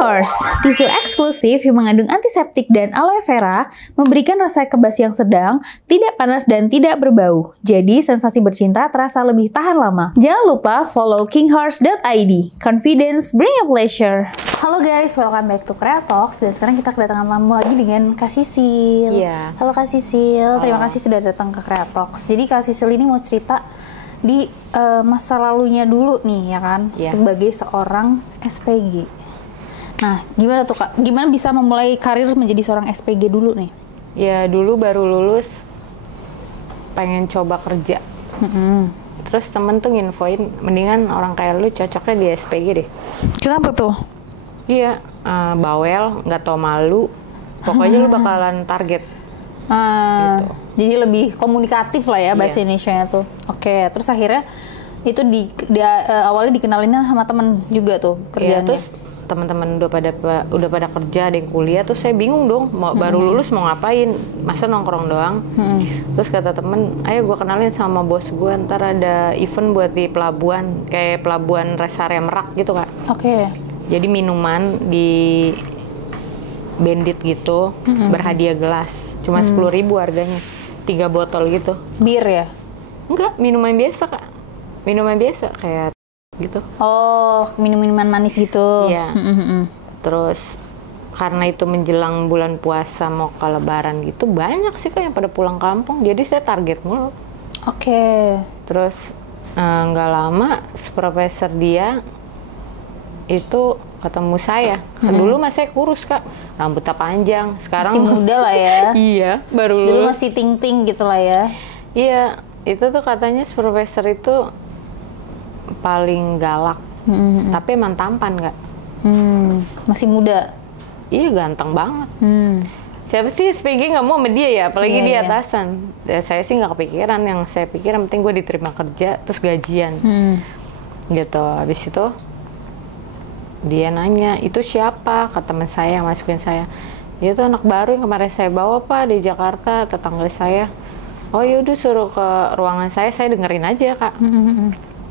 Horse, tisu eksklusif yang mengandung antiseptik dan aloe vera, memberikan rasa kebas yang sedang, tidak panas dan tidak berbau. Jadi sensasi bercinta terasa lebih tahan lama. Jangan lupa follow kinghorse.id. Confidence bring a pleasure. Halo guys, welcome back to Kreatox. Dan sekarang kita kedatangan tamu lagi dengan Kak Sisil. Iya. Halo Kak Sisil, terima kasih sudah datang ke Kreatox. Jadi Kak Sisil ini mau cerita di masa lalunya dulu nih, ya kan? Iya. Sebagai seorang SPG. Nah, gimana tuh Kak? Gimana bisa memulai karir menjadi seorang SPG dulu nih? Ya dulu baru lulus, pengen coba kerja. Terus temen tuh nginfoin, mendingan orang kayak lu cocoknya di SPG deh. Kenapa tuh? Iya, bawel, nggak tau malu. Pokoknya lu bakalan target. Gitu. Jadi lebih komunikatif lah ya bahasa Iya. Indonesianya tuh. Oke, terus akhirnya itu awalnya dikenalinnya sama temen juga tuh Iya, kerjaannya. terus teman-teman udah pada kerja, ada yang kuliah, terus saya bingung dong, baru lulus mau ngapain, masa nongkrong doang. Terus kata temen, ayo gue kenalin sama bos gue, ntar ada event buat di pelabuhan, kayak pelabuhan rest area Merak gitu Kak. Oke. Jadi minuman di bandit gitu, berhadiah gelas, cuma 10.000 harganya, 3 botol gitu. Bir ya? Enggak, minuman biasa Kak, minuman biasa kayak gitu. Oh, minum-minuman manis gitu. Iya. Terus karena itu menjelang bulan puasa mau ke lebaran gitu, banyak sih Kak yang pada pulang kampung, jadi saya target mulu. Oke. Terus nggak lama profesor dia itu ketemu saya. Dulu masih kurus Kak, rambutnya panjang. Sekarang Masih muda lah ya. Iya, baru Dulu lulus. masih ting-ting gitu lah ya. Iya, itu tuh katanya profesor itu paling galak, tapi emang tampan Kak. Masih muda. Iya, ganteng banget. Siapa sih SPG nggak mau sama dia ya, apalagi Iya, di iya. atasan. Ya, saya sih nggak kepikiran, yang saya pikir yang penting gue diterima kerja terus gajian gitu. Habis itu dia nanya, itu siapa? Kata teman saya, masukin saya, itu anak baru yang kemarin saya bawa Pak di Jakarta, tetangga saya. Oh yaudah, suruh ke ruangan saya dengerin aja Kak.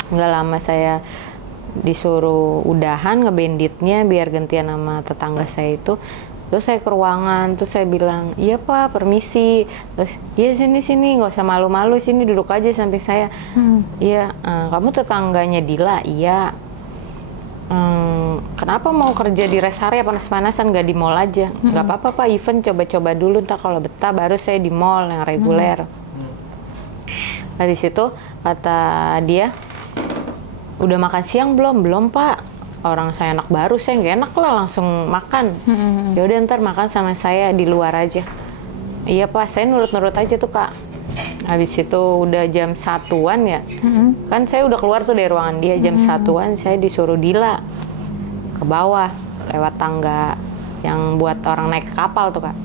Nggak lama saya disuruh udahan ngebanditnya biar gantian sama tetangga saya itu. Terus saya ke ruangan, terus saya bilang, iya Pak, permisi. Terus, iya sini, nggak usah malu-malu, sini duduk aja samping saya. Iya, kamu tetangganya Dila? Iya. Kenapa mau kerja di rest area panas-panasan, nggak di mall aja? Nggak apa-apa Pak, event coba-coba dulu, ntar kalau betah baru saya di mall yang reguler. Habis itu kata dia, udah makan siang belum? Belum Pak, orang saya anak baru, saya nggak enak lah langsung makan. Ya udah ntar makan sama saya di luar aja. Iya Pak, saya nurut-nurut aja tuh Kak. Habis itu udah jam 1-an ya, kan saya udah keluar tuh dari ruangan dia, jam 1-an saya disuruh Dila ke bawah lewat tangga yang buat orang naik kapal tuh Kak.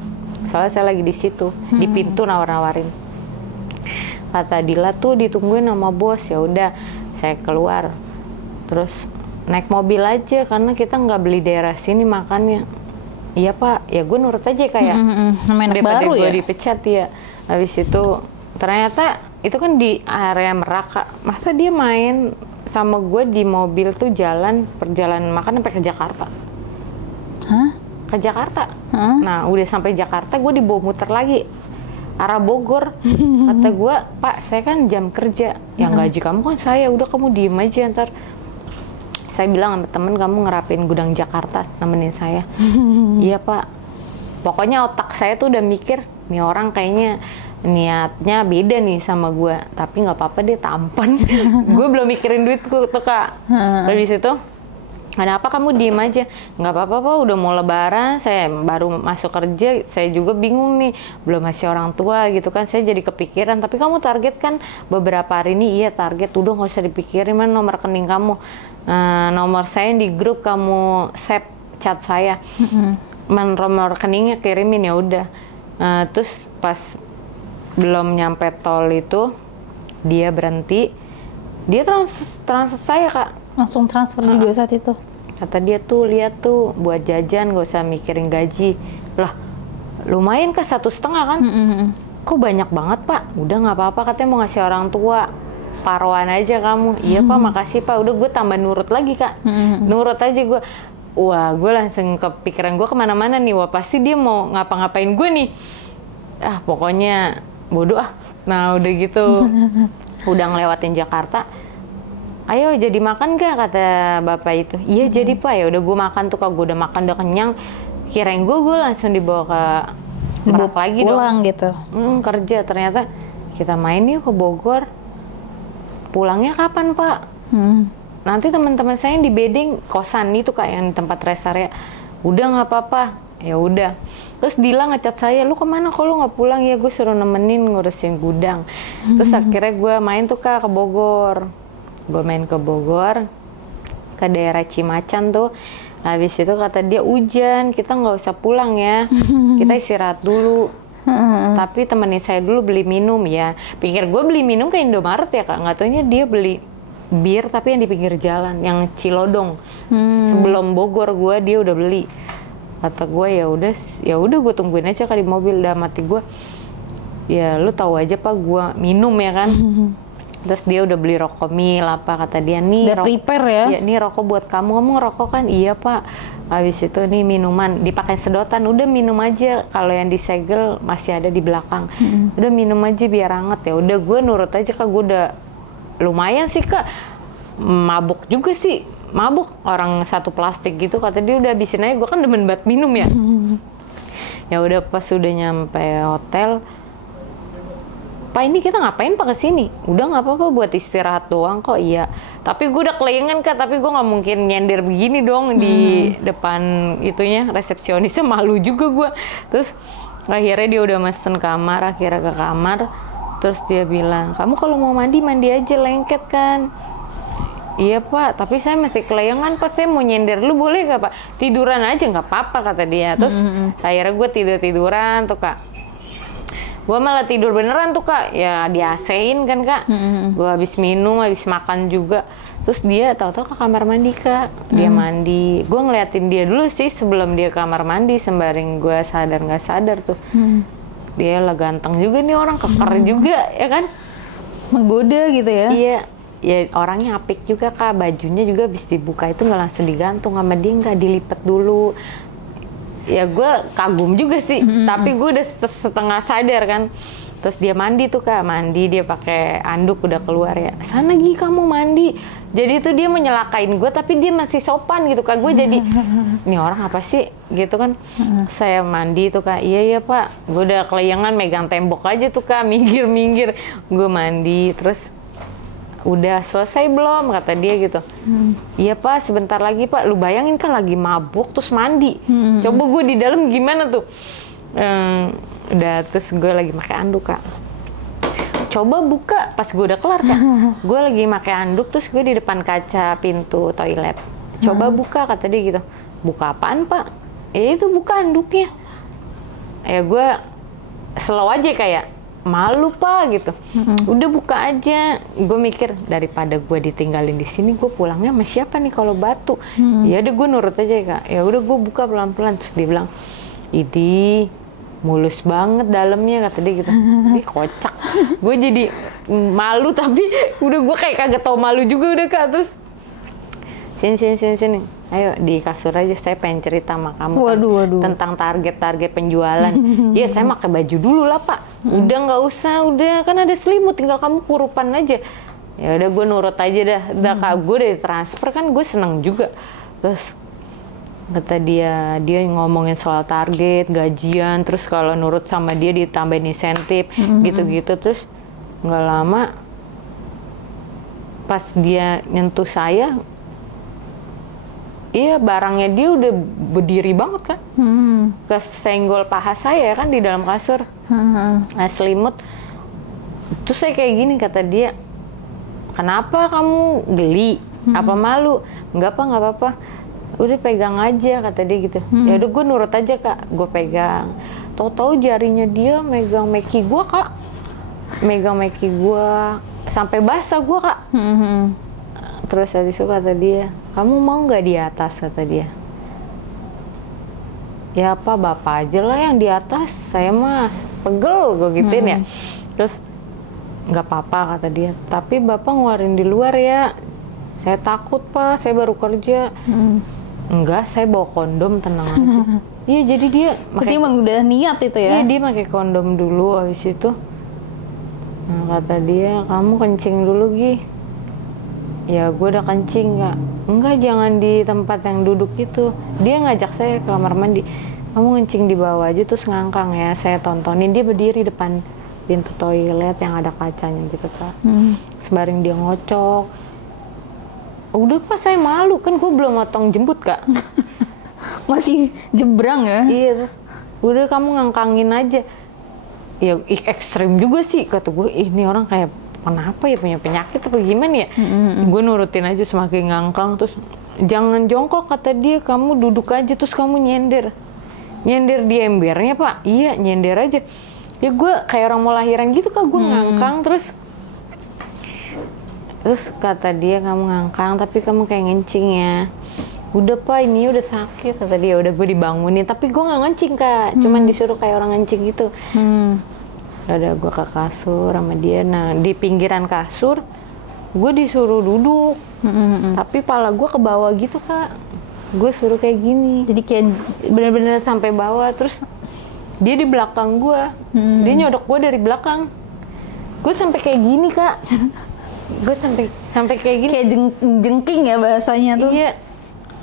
Soalnya saya lagi di situ, di pintu nawar-nawarin. Kata Dila tuh ditungguin sama bos. Ya udah, saya keluar. Terus naik mobil aja karena kita nggak beli daerah sini makannya. Iya Pak, ya gue nurut aja kayak Daripada baru gue ya? dipecat ya. Habis itu ternyata itu kan di area Merak Kak. Masa dia main sama gue di mobil tuh perjalanan makan sampai ke Jakarta. Hah? Ke Jakarta. Nah udah sampai Jakarta gue dibawa muter lagi arah Bogor. Kata gue, Pak saya kan jam kerja, yang gaji kamu kan saya, udah kamu diem aja ntar. Saya bilang sama temen, kamu ngerapin gudang Jakarta, nemenin saya. Iya Pak. Pokoknya otak saya tuh udah mikir, nih orang kayaknya niatnya beda nih sama gue, tapi nggak apa-apa deh, tampan. Gue belum mikirin duitku tuh Kak. Habis itu, kenapa kamu diem aja? Nggak apa-apa Pak, udah mau lebaran, saya baru masuk kerja, saya juga bingung nih, belum masih orang tua gitu kan, saya jadi kepikiran. Tapi kamu target kan beberapa hari ini? Iya target, udah nggak usah dipikirin, mana nomor rekening kamu, nomor saya di grup kamu save chat saya, nomor rekeningnya kirimin, ya udah. Terus pas belum nyampe tol itu, dia berhenti, dia transfer saya Kak. Langsung transfer juga saat itu? Kata dia tuh, lihat tuh buat jajan, gak usah mikirin gaji. Lah lumayan Kak, 1,5 kan? Kok banyak banget Pak? Udah nggak apa-apa, katanya mau ngasih orang tua. Paruan aja kamu. Iya Pak, makasih Pak. Udah gue tambah nurut lagi Kak. Nurut aja gue. wah gue langsung kepikiran gue kemana-mana nih, wah pasti dia mau ngapa-ngapain gue nih. Pokoknya bodoh ah. Nah udah gitu, udah ngelewatin Jakarta. Ayo jadi makan gak, kata bapak itu. Iya jadi pak. Ya udah gue makan tuh, kalau gue udah makan udah kenyang, kirain gue langsung dibawa ke Merak lagi pulang dong. Gitu. Kerja, ternyata kita main yuk ke Bogor. Pulangnya kapan pak? Nanti teman-teman saya yang di Bedeng kosan itu kak, yang tempat rest area. Udah nggak apa-apa. Ya udah. Terus Dila ngecat saya, lu kemana kok lu nggak pulang? Ya gue suruh nemenin ngurusin gudang. Terus akhirnya gue main tuh kak ke Bogor. Gue main ke Bogor, ke daerah Cimacan tuh. Habis itu kata dia hujan, kita nggak usah pulang ya, kita istirahat dulu. Tapi temenin saya dulu beli minum ya. Pikir gue beli minum ke Indomaret ya kak, nggak taunya dia beli bir tapi yang di pinggir jalan, yang Cilodong. Sebelum Bogor dia udah beli. Kata gue ya udah gue tungguin aja kak di mobil. Udah mati gue, ya lu tahu aja pak gue minum ya kan. Terus dia udah beli rokok mil apa, kata dia nih udah prepare ya? Ya nih rokok buat kamu ngerokok kan? Iya pak. Habis itu nih minuman dipakai sedotan, udah minum aja, kalau yang disegel masih ada di belakang. Udah minum aja biar anget. Ya udah gue nurut aja kak, gue udah lumayan sih kak, mabuk juga sih, mabuk orang satu plastik gitu. Kata dia udah habisin aja, gue kan demen banget minum ya. Ya udah pas udah nyampe hotel, Pak ini kita ngapain pak kesini? Udah nggak apa-apa buat istirahat doang kok. Iya. Tapi gue udah kelayangan kak, tapi gue nggak mungkin nyender begini dong di depan itunya, resepsionisnya, malu juga gue. Terus akhirnya dia udah mesen kamar, akhirnya ke kamar. Terus dia bilang, kamu kalau mau mandi aja, lengket kan? Iya pak, tapi saya masih kelayangan pak, saya mau nyender lu boleh gak pak? Tiduran aja nggak apa-apa kata dia. Terus akhirnya gue tiduran tuh kak. Gue malah tidur beneran tuh kak, ya di AC-in kan kak. Gue habis minum, habis makan juga. Terus dia tahu-tahu ke kamar mandi kak. Dia mandi, gue ngeliatin dia dulu sih sebelum dia kamar mandi, sembaring gue sadar nggak sadar tuh. Dia lah ganteng juga nih orang, keker juga ya kan. Menggoda gitu ya? Iya, ya orangnya apik juga kak. Bajunya juga habis dibuka itu nggak langsung digantung sama dia, nggak dilipet dulu. Ya gue kagum juga sih, tapi gue udah setengah sadar kan. Terus dia mandi tuh kak, mandi dia pakai anduk udah keluar ya. Sana Gi kamu mandi. Jadi tuh dia menyelakain gue, tapi dia masih sopan gitu kak. Gue jadi, ini orang apa sih gitu kan. Saya mandi tuh kak, iya pak. Gue udah kelayangan megang tembok aja tuh kak, minggir. Gue mandi, terus udah selesai belum kata dia gitu. Iya pak, sebentar lagi pak. Lu bayangin kan lagi mabuk terus mandi. Coba gue di dalam gimana tuh. Udah terus gue lagi pakai anduk kak. Coba buka pas gue udah kelar kak. Gue lagi pakai anduk, terus gue di depan kaca pintu toilet. Coba buka kata dia gitu. Buka apaan pak? Ya itu buka anduknya. Ya gue slow aja kayak malu pak gitu. Udah buka aja. Gue mikir daripada gue ditinggalin di sini, gue pulangnya sama siapa nih kalau batu. Ya udah gue nurut aja kak. Ya udah gue buka pelan-pelan. Terus dia bilang, "Idi mulus banget dalamnya," kata dia gitu. Ih kocak. Gue jadi malu, tapi udah gue kayak kagak tau malu juga udah kak. Terus sini. Ayo di kasur aja, saya pengen cerita sama kamu waduh. tentang target penjualan. Ya saya pakai baju dulu lah pak. Udah nggak usah, udah kan ada selimut, tinggal kamu kurupan aja. Ya udah gue nurut aja dah. Udah kak gue dari transfer kan gue seneng juga. Terus kata dia ngomongin soal target, gajian, terus kalau nurut sama dia ditambahin insentif, gitu-gitu. Terus nggak lama pas dia nyentuh saya, iya barangnya dia udah berdiri banget kan, kesenggol paha saya kan di dalam kasur, selimut. Terus saya kayak gini, kata dia, kenapa kamu geli? Apa malu? Nggak apa-apa. Udah pegang aja kata dia gitu. Ya udah gue nurut aja kak, gue pegang. Tahu-tahu jarinya dia megang meki gue kak, megang meki gue sampai basah gue kak. Terus habis itu kata dia, kamu mau nggak di atas kata dia. Ya apa bapak aja lah yang di atas, saya mas pegel gue gituin ya. Terus nggak apa-apa kata dia, tapi bapak ngeluarin di luar ya. Saya takut pak, saya baru kerja. Enggak, saya bawa kondom, tenang aja. Iya, jadi dia Berarti emang udah niat itu ya? Iya, dia pakai kondom dulu, habis itu nah, kata dia, kamu kencing dulu Gi. Ya gue udah kencing Kak. Enggak, jangan di tempat yang duduk itu. Dia ngajak saya ke kamar mandi, kamu kencing di bawah aja terus ngangkang ya. Saya tontonin dia berdiri depan pintu toilet yang ada kacanya gitu Kak. Sembari dia ngocok. Udah Pak, saya malu, kan gue belum motong jembut Kak. Masih jebrang ya? Iya, terus udah kamu ngangkangin aja. Ya ekstrim juga sih kata gue, ini orang kayak kenapa ya, punya penyakit apa gimana ya. Gue nurutin aja, semakin ngangkang. Terus jangan jongkok kata dia, kamu duduk aja terus kamu nyender di embernya Pak. Iya, nyender aja. Ya gue kayak orang mau lahiran gitu Kak, gue ngangkang. Terus kata dia, kamu ngangkang tapi kamu kayak ngencing ya. Udah Pak, ini udah sakit kata dia. Udah gue dibangunin, tapi gue nggak ngencing Kak, cuman disuruh kayak orang ngencing gitu. Udah gue ke kasur sama dia. Nah di pinggiran kasur gue disuruh duduk, tapi pala gue ke bawah gitu Kak. Gue suruh kayak gini, jadi kayak bener-bener sampai bawah. Terus dia di belakang gue, dia nyodok gue dari belakang. Gue sampai kayak gini Kak. Gue sampai kayak gini. Kayak jengking ya bahasanya tuh. Iya.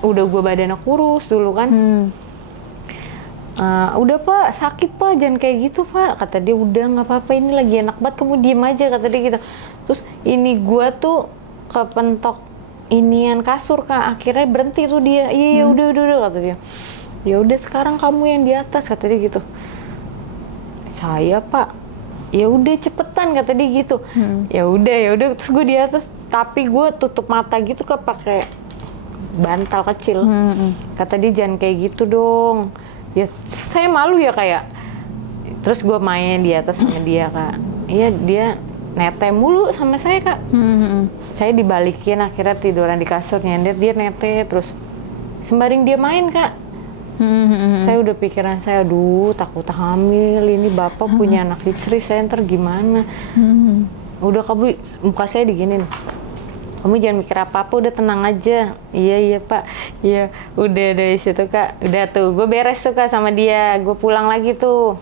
Udah gue badannya kurus dulu kan. Udah Pak, sakit Pak, jangan kayak gitu Pak. Kata dia, udah nggak apa-apa, ini lagi enak banget, kamu diem aja kata dia gitu. Terus ini gue tuh kepentok inian kasur Kak, akhirnya berhenti tuh dia. Iya udah kata dia. Ya udah sekarang kamu yang di atas kata dia gitu. Saya Pak, ya udah cepetan kata dia gitu. Ya udah terus gue di atas, tapi gue tutup mata gitu Kak pakai bantal kecil. Kata dia, jangan kayak gitu dong. Ya saya malu ya kayak. Terus gue main di atas sama dia Kak. Iya, dia nete mulu sama saya Kak. Saya dibalikin, akhirnya tiduran di kasur nyender, dia nete terus. Sembaring dia main Kak. Saya udah pikiran saya, aduh takut hamil, ini bapak punya anak istri, saya ntar gimana. Udah kamu, muka saya diginin, kamu jangan mikir apa-apa, udah tenang aja. Iya Pak, iya. Udah dari situ Kak, udah tuh gue beres tuh Kak sama dia. Gue pulang lagi tuh,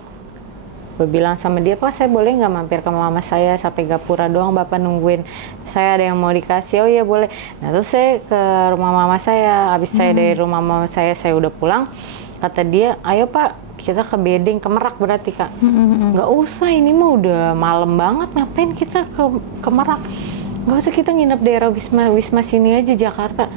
gue bilang sama dia, Pak saya boleh nggak mampir ke mama saya sampai Gapura doang, bapak nungguin, saya ada yang mau dikasih. Oh iya boleh. Nah terus saya ke rumah mama saya. Habis saya dari rumah mama saya udah pulang. Kata dia, ayo Pak kita ke Bedeng, ke Merak berarti Kak. Nggak usah, ini mah udah malam banget, ngapain kita ke Merak. Gak usah, kita nginep daerah Wisma sini aja Jakarta.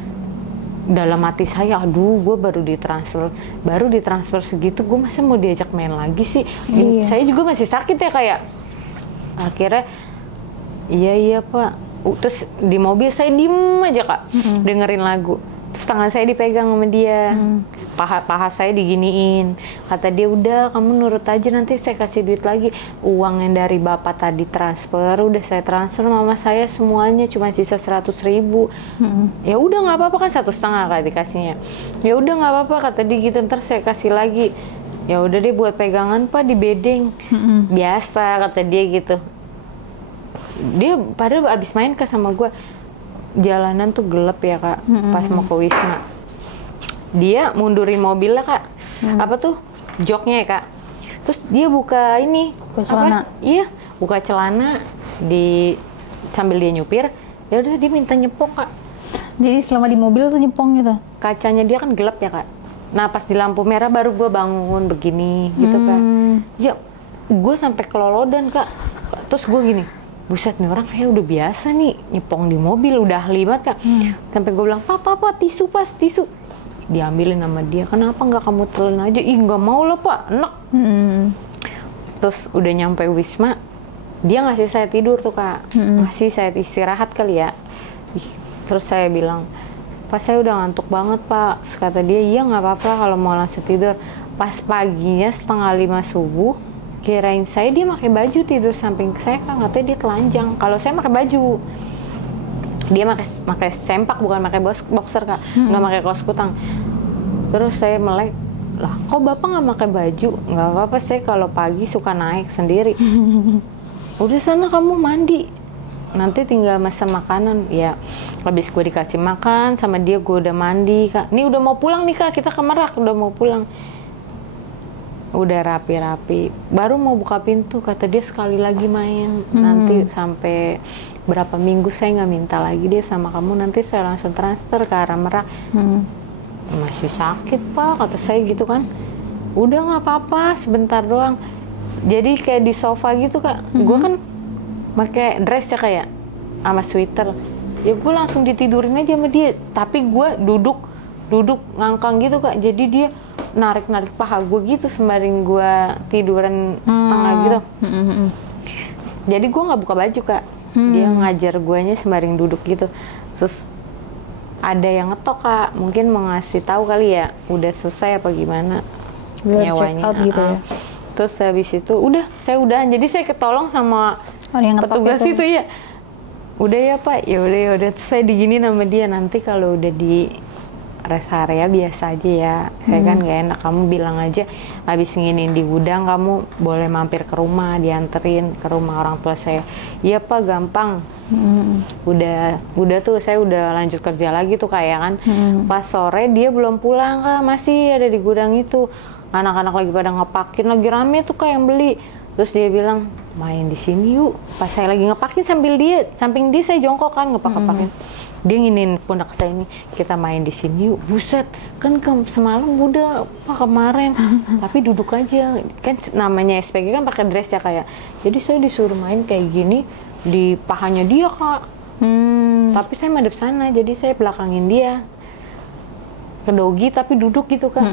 Dalam hati saya, aduh gue baru ditransfer segitu, gue masih mau diajak main lagi sih. Saya juga masih sakit ya kayak. Akhirnya iya Pak. Terus di mobil saya diem aja Kak, dengerin lagu. Terus tangan saya dipegang sama dia, paha saya diginiin. Kata dia, udah kamu nurut aja, nanti saya kasih duit lagi. Uang yang dari bapak tadi transfer, udah saya transfer mama saya semuanya, cuma sisa 100.000. Ya udah nggak apa-apa kan, 1,5 Kak dikasihnya. Ya udah nggak apa-apa kata dia gitu, ntar saya kasih lagi. Ya udah deh buat pegangan Pak di Bedeng. Biasa kata dia gitu. Dia padahal abis main Kak sama gue. Jalanan tuh gelap ya Kak, pas mau ke Wisma. Dia mundurin mobilnya Kak, apa tuh, joknya ya Kak. Terus dia buka ini, celana. Iya, buka celana, sambil dia nyupir, ya udah dia minta nyepong Kak. Jadi selama di mobil tuh nyepong gitu? Kacanya dia kan gelap ya Kak. Nah pas di lampu merah baru gue bangun begini gitu Kak. Ya gue sampai kelolodan Kak. Terus gue gini, buset nih orang kayak udah biasa nih nyepong di mobil, udah ahli banget Kak. Sampai gue bilang, Papa tisu pas, tisu. Diambilin sama dia, kenapa nggak kamu telan aja? Ih nggak mau lah Pak, enak. Terus udah nyampe Wisma, dia ngasih saya tidur tuh Kak. Ngasih saya istirahat kali ya. Terus saya bilang, Pak saya udah ngantuk banget Pak. Terus kata dia, iya nggak apa-apa kalau mau langsung tidur. Pas paginya 4:30 subuh, kirain saya dia pakai baju tidur samping saya Kak, nggak tahu dia telanjang. Kalau saya pakai baju, dia pakai sempak, bukan pakai boxer Kak, nggak pakai kaos kutang. Terus saya melek, lah kok bapak nggak pakai baju? Nggak apa-apa, saya kalau pagi suka naik sendiri. Udah sana kamu mandi. nanti tinggal masa makanan. Ya habis gue dikasih makan sama dia, gue udah mandi Kak, nih udah mau pulang nih Kak, kita ke Merak udah mau pulang, udah rapi-rapi, baru mau buka pintu kata dia sekali lagi main, nanti sampai berapa minggu saya nggak minta lagi dia sama kamu, nanti saya langsung transfer ke arah Merak. Masih sakit Pak kata saya gitu kan, udah nggak apa-apa sebentar doang. Jadi kayak di sofa gitu Kak, gue kan pakai dress ya kayak sama sweater, ya gue langsung ditidurin aja sama dia, tapi gue duduk ngangkang gitu Kak, jadi dia narik paha gue gitu sembari gue tiduran setengah gitu. Jadi gue nggak buka baju Kak, dia ngajar guanya sembari duduk gitu. Terus ada yang ngetok Kak, mungkin mau ngasih tahu kali ya udah selesai apa gimana nyawanya gitu ya. Terus habis itu udah saya udahan, jadi saya ketolong sama orang yang petugas itu ya. Udah ya Pak, ya udah saya digini sama dia, nanti kalau udah di rest area biasa aja ya, saya kan nggak enak, kamu bilang aja habis nginin di gudang kamu boleh mampir ke rumah, dianterin ke rumah orang tua saya. Iya Pak, gampang. Udah tuh saya udah lanjut kerja lagi tuh kayak kan. Pas sore dia belum pulang Kak, masih ada di gudang itu, anak-anak lagi pada ngepakin, lagi rame tuh Kak yang beli. Terus dia bilang main di sini yuk. Pas saya lagi ngepakin samping dia saya jongkok kan ngepak-ngepakin. Dia nginin pundak saya ini, kita main di sini yuk. Buset, kan semalam udah Pak kemarin, tapi duduk aja. Kan namanya SPG kan pakai dress ya kayak. Jadi saya disuruh main kayak gini di pahanya dia Kak. Tapi saya madep sana, jadi saya belakangin dia. Ke dogi tapi duduk gitu Kak.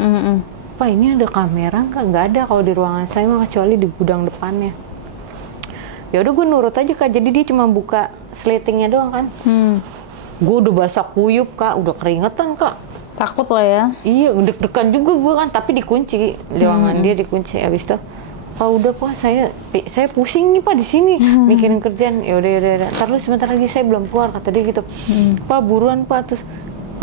Pak ini ada kamera Kak? Nggak ada kalau di ruangan saya mah, kecuali di gudang depannya. Ya udah gue nurut aja Kak, jadi dia cuma buka sletingnya doang kan. Gue udah basah kuyup Kak, udah keringetan Kak. Takut lah ya. Iya, deg-degan juga gue kan, tapi dikunci, ruangan dia dikunci. Abis itu, Pak udah Pak, saya pusing nih Pak di sini mikirin kerjaan. Ya udah. Terus sebentar lagi saya belum keluar kata dia gitu. Pak buruan Pak, terus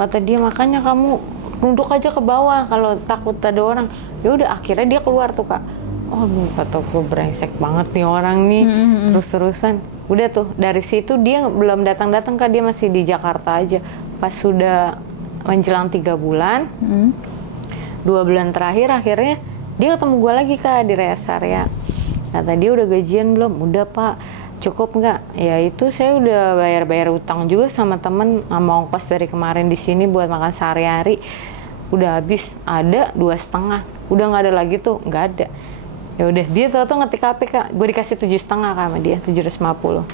kata dia makanya kamu nunduk aja ke bawah kalau takut ada orang. Ya udah akhirnya dia keluar tuh Kak. Oh kata gue brengsek banget nih orang nih, terus-terusan. Udah tuh, dari situ dia belum datang-datang Kak, dia masih di Jakarta aja. Pas sudah menjelang 3 bulan, 2 bulan terakhir akhirnya dia ketemu gue lagi Kak di rest area. Kata dia udah gajian belum? Udah Pak, cukup nggak? Ya itu saya udah bayar utang juga sama temen, sama ongkos dari kemarin di sini buat makan sehari-hari. Udah habis, ada 2,5. Udah nggak ada lagi tuh, nggak ada. Ya udah dia tau ngetik HP Kak, gue dikasih 7,5 Kak sama dia, 750.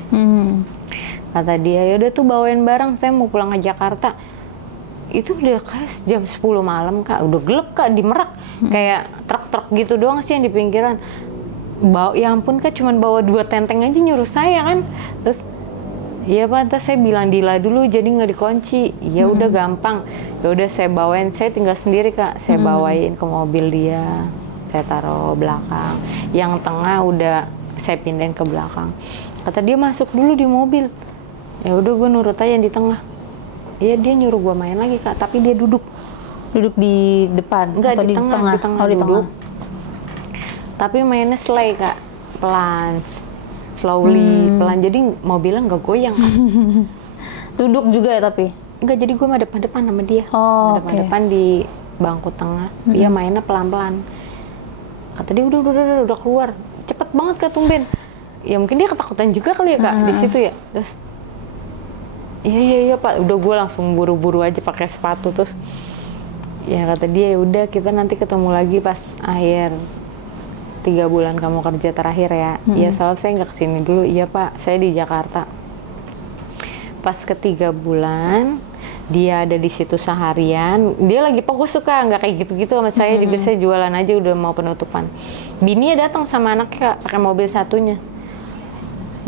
Kata dia ya udah tuh bawain barang, saya mau pulang ke Jakarta. Itu udah kayak jam 10 malam Kak, udah gelap Kak di Merak. Kayak truk-truk gitu doang sih yang di pinggiran. Ya ampun Kak, cuman bawa 2 tenteng aja nyuruh saya kan. Terus iya Pak, ntar saya bilang Dila dulu jadi nggak dikunci. Ya udah gampang. Ya udah saya bawain, saya tinggal sendiri Kak. Saya bawain ke mobil dia. Saya taruh belakang, yang tengah udah saya pindahin ke belakang. Kata dia masuk dulu di mobil. Ya udah gue nurut aja yang di tengah. Iya dia nyuruh gue main lagi Kak, tapi dia duduk di depan. Enggak, atau di tengah Oh, di duduk. tengah. Tapi mainnya slay Kak, pelan, slowly, pelan. Jadi mobilnya nggak goyang. Duduk juga ya tapi? Enggak, jadi gue madep-madepan sama dia. Madep-madepan di bangku tengah. Dia mainnya pelan-pelan. Kata dia udah keluar, cepet banget Kak, tumben. Ya mungkin dia ketakutan juga kali ya Kak di situ ya. Terus iya Pak, udah gue langsung buru-buru aja pakai sepatu. Terus ya kata dia ya udah kita nanti ketemu lagi pas akhir 3 bulan kamu kerja terakhir ya. Iya soalnya saya nggak kesini dulu. Iya Pak, saya di Jakarta. Pas ke 3 bulan dia ada di situ seharian, dia lagi fokus suka nggak kayak gitu-gitu sama saya. Juga saya jualan aja udah mau penutupan. Bininya datang sama anaknya pakai mobil satunya.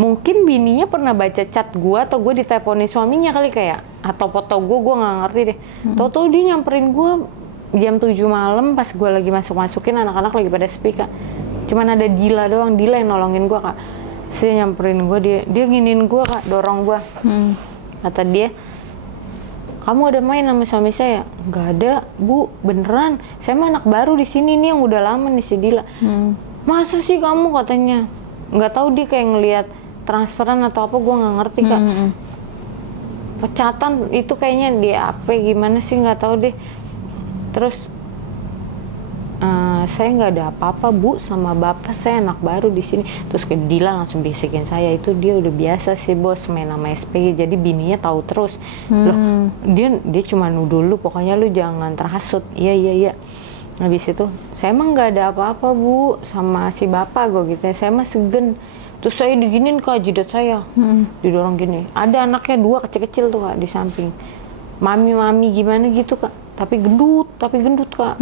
Mungkin bininya pernah baca chat gue atau gue diteleponin suaminya kali kayak, atau foto gue nggak ngerti deh. Tau-tau dia nyamperin gue jam 7 malam pas gue lagi masukin anak-anak lagi pada sepi Kak. Cuman ada Dila doang, Dila yang nolongin gue Kak. Saya nyamperin gue, dia giniin gue Kak, dorong gue. Kata dia, kamu ada main sama suami saya? Nggak ada Bu, beneran. Saya mah anak baru di sini nih yang udah lama nih si Dila. Masa sih kamu katanya? Nggak tahu dia kayak ngelihat transferan atau apa, gue nggak ngerti Kak. Pecatan itu kayaknya di AP gimana sih, nggak tahu deh. Terus saya nggak ada apa-apa Bu sama bapak, saya anak baru di sini. Terus ke Dila langsung bisikin saya, itu dia udah biasa sih bos main nama SPG, jadi bininya tahu terus. Loh, dia cuma nuduh lu, pokoknya lu jangan terhasut. Iya. Habis itu saya emang nggak ada apa-apa Bu sama si bapak gue gitu ya, saya mah segen. Terus saya diginin Kak, jidat saya didorong gini. Ada anaknya 2 kecil-kecil tuh Kak di samping. Mami gimana gitu Kak. Tapi gendut Kak.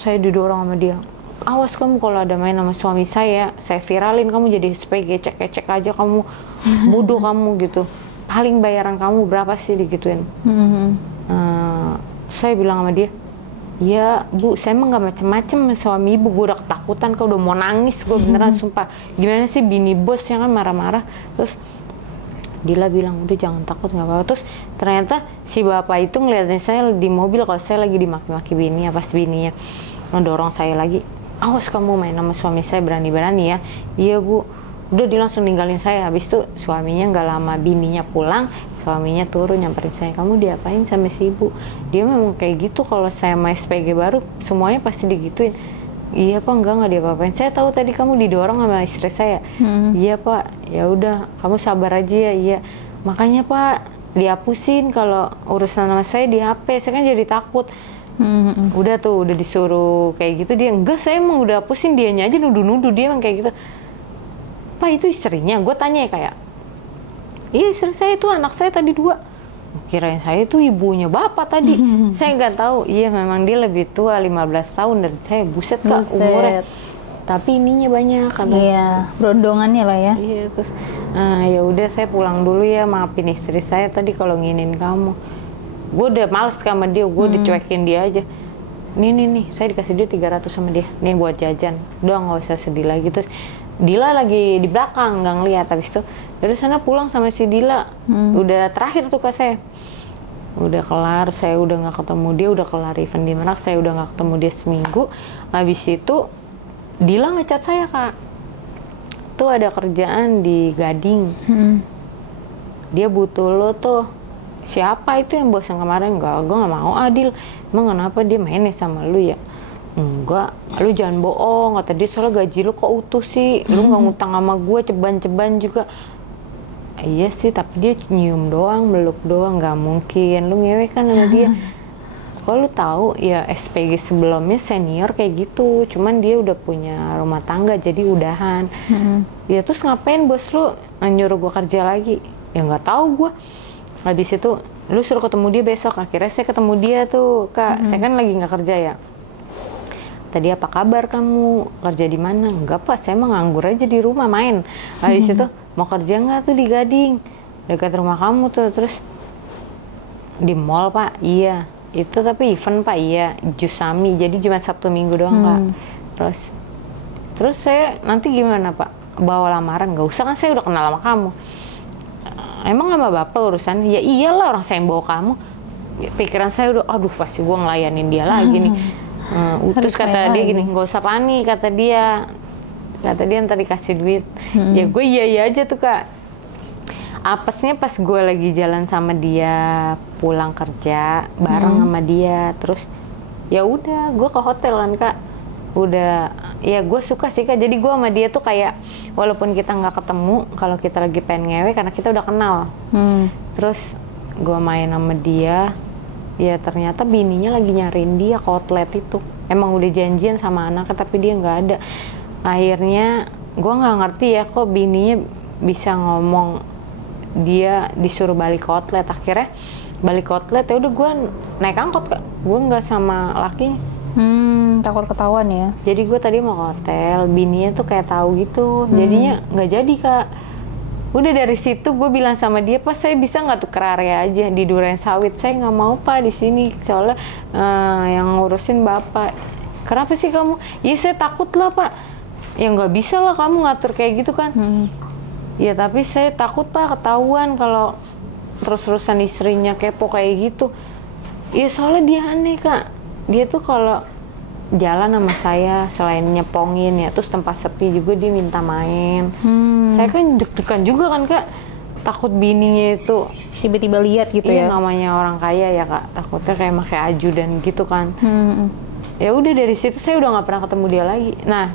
Saya didorong sama dia. Awas kamu kalau ada main sama suami saya viralin kamu jadi SPG, cek aja kamu, bodoh kamu gitu. Paling bayaran kamu berapa sih digituin. Saya bilang sama dia, ya Bu, saya emang gak macem-macem suami ibu, gue udah ketakutan Kak, udah mau nangis gue beneran sumpah. Gimana sih bini bos yang kan marah-marah. Terus Dila bilang, udah jangan takut, nggak apa-apa. Terus ternyata si bapak itu ngeliatin saya di mobil kalau saya lagi dimaki-maki bininya, pas bininya ngedorong saya lagi, awas kamu main sama suami saya berani-berani ya. Iya Bu. Udah dia langsung ninggalin saya. Habis itu suaminya nggak lama bininya pulang, suaminya turun nyamperin saya, kamu diapain sama si ibu? Dia memang kayak gitu, kalau saya sama SPG baru semuanya pasti digituin. Iya Pak, enggak diapa-apain. Saya tahu tadi kamu didorong sama istri saya. Iya Pak, ya udah kamu sabar aja ya. Iya. Makanya Pak dihapusin kalau urusan sama saya di HP. Saya kan jadi takut. Udah tuh, udah disuruh kayak gitu dia. Enggak, saya emang udah hapusin, dianya aja nuduh-nuduh dia emang kayak gitu. Pak itu istrinya, gue tanya kayak, iya istri saya itu, anak saya tadi 2. Kirain saya itu ibunya bapak tadi. Saya nggak tahu. Iya memang dia lebih tua 15 tahun dari saya. Buset Kak umurnya. Tapi ininya banyak kan. Iya, berondongannya lah ya. Iya, terus ya udah saya pulang dulu ya, maafin istri saya tadi kalau nginin kamu. Gue udah males sama dia, gue dicuekin dia aja. Nih, saya dikasih duit 300 sama dia. Nih buat jajan. Udah nggak usah sedih lagi. Terus Dila lagi di belakang nggak ngeliat. Habis itu dari sana pulang sama si Dila. Udah terakhir tuh Kak saya. Udah kelar, saya udah nggak ketemu dia, udah kelar event di Merak, saya udah nggak ketemu dia seminggu. Habis itu Dila ngecat saya Kak. Tuh ada kerjaan di Gading. Dia butuh lo tuh. Siapa itu yang bos yang kemarin? Enggak, gue nggak mau Adil. Emang kenapa dia mainnya sama lu ya? Enggak, lu jangan bohong, kata dia, soalnya gaji lu kok utuh sih, lu nggak ngutang sama gue, ceban-ceban juga. Iya sih, tapi dia nyium doang, meluk doang, nggak mungkin, lu ngewe kan sama dia. Kok lu tahu ya SPG sebelumnya senior kayak gitu, cuman dia udah punya rumah tangga jadi udahan. Ya terus ngapain bos lu nyuruh gue kerja lagi? Ya nggak tahu gue. Habis itu lu suruh ketemu dia besok, akhirnya saya ketemu dia tuh Kak, saya kan lagi nggak kerja ya. Tadi apa kabar kamu, kerja di mana? Enggak Pak, saya emang nganggur aja di rumah main. Habis itu mau kerja nggak tuh di Gading dekat rumah kamu tuh? Terus di mall Pak, iya. Itu tapi event Pak, iya. Jusami, jadi cuma Sabtu Minggu doang Kak. Terus saya nanti gimana Pak? Bawa lamaran? Nggak usah kan, saya udah kenal sama kamu. Emang sama bapak urusan? Ya iyalah, orang saya yang bawa kamu. Ya, pikiran saya udah, aduh pasti gue ngelayanin dia lagi nih. Terus kata dia gini, nggak usah panik, kata dia ntar dikasih duit. Ya gue iya aja tuh Kak. Apesnya pas gue lagi jalan sama dia pulang kerja bareng sama dia, terus ya udah gue ke hotel kan Kak. Udah ya gue suka sih Kak, jadi gue sama dia tuh kayak walaupun kita nggak ketemu, kalau kita lagi pengen ngewe karena kita udah kenal. Terus gue main sama dia. Ya ternyata bininya lagi nyariin dia ke outlet itu. Emang udah janjian sama anaknya tapi dia nggak ada. Akhirnya gue nggak ngerti ya kok bininya bisa ngomong dia disuruh balik ke outlet. Akhirnya balik ke outlet, ya udah gue naik angkot Kak. Gue nggak sama lakinya. Takut ketahuan ya. Jadi gue tadi mau ke hotel, bininya tuh kayak tahu gitu. Jadinya nggak jadi Kak. Udah dari situ gue bilang sama dia, Pak saya bisa nggak tuh ke area aja di Duren Sawit, saya nggak mau Pak di sini soalnya yang ngurusin bapak. Kenapa sih kamu? Ya saya takut lah Pak. Ya nggak bisa lah kamu ngatur kayak gitu kan. Ya tapi saya takut Pak ketahuan kalau terus-terusan istrinya kepo kayak gitu. Ya soalnya dia aneh Kak. Dia tuh kalau jalan sama saya selain nyepongin ya, terus tempat sepi juga dia minta main. Saya kan deg-degan juga kan Kak, takut bininya itu tiba-tiba lihat gitu ya. Iya, namanya orang kaya ya Kak, takutnya kayak pakai ajudan gitu kan. Ya udah dari situ saya udah nggak pernah ketemu dia lagi. Nah,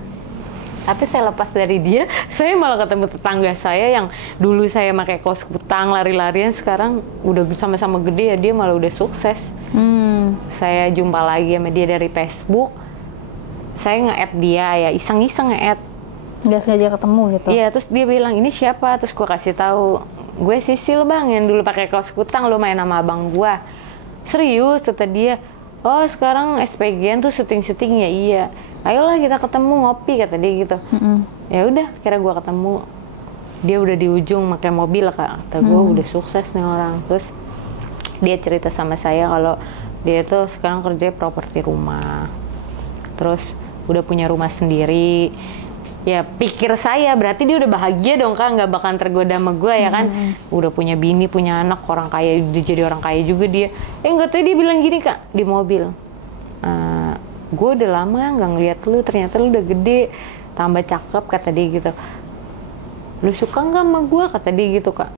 tapi saya lepas dari dia, saya malah ketemu tetangga saya yang dulu saya pakai kaos kutang lari-larian, sekarang udah sama-sama gede ya, dia malah udah sukses. Saya jumpa lagi sama dia dari Facebook, saya nge-add dia ya, iseng-iseng nge-add. Nggak sengaja ketemu gitu. Iya, terus dia bilang ini siapa, terus gue kasih tahu, gue Sisil bang yang dulu pakai kaos kutang, lo main sama abang gue. Serius, kata dia. Oh sekarang SPG-an tuh syuting-syutingnya, iya. Ayolah kita ketemu ngopi, kata dia gitu. Ya udah, kira gue ketemu. Dia udah di ujung pakai mobil Kak. Kata gue udah sukses nih orang. Terus dia cerita sama saya kalau dia tuh sekarang kerja properti rumah. Terus udah punya rumah sendiri. Ya pikir saya berarti dia udah bahagia dong Kak, nggak bakal tergoda sama gue ya kan. Udah punya bini, punya anak, orang kaya, udah jadi orang kaya juga dia. Nggak tahu dia bilang gini Kak di mobil, gue udah lama nggak ngeliat lu, ternyata lu udah gede, tambah cakep, kata dia gitu. Lu suka nggak sama gue, kata dia gitu Kak.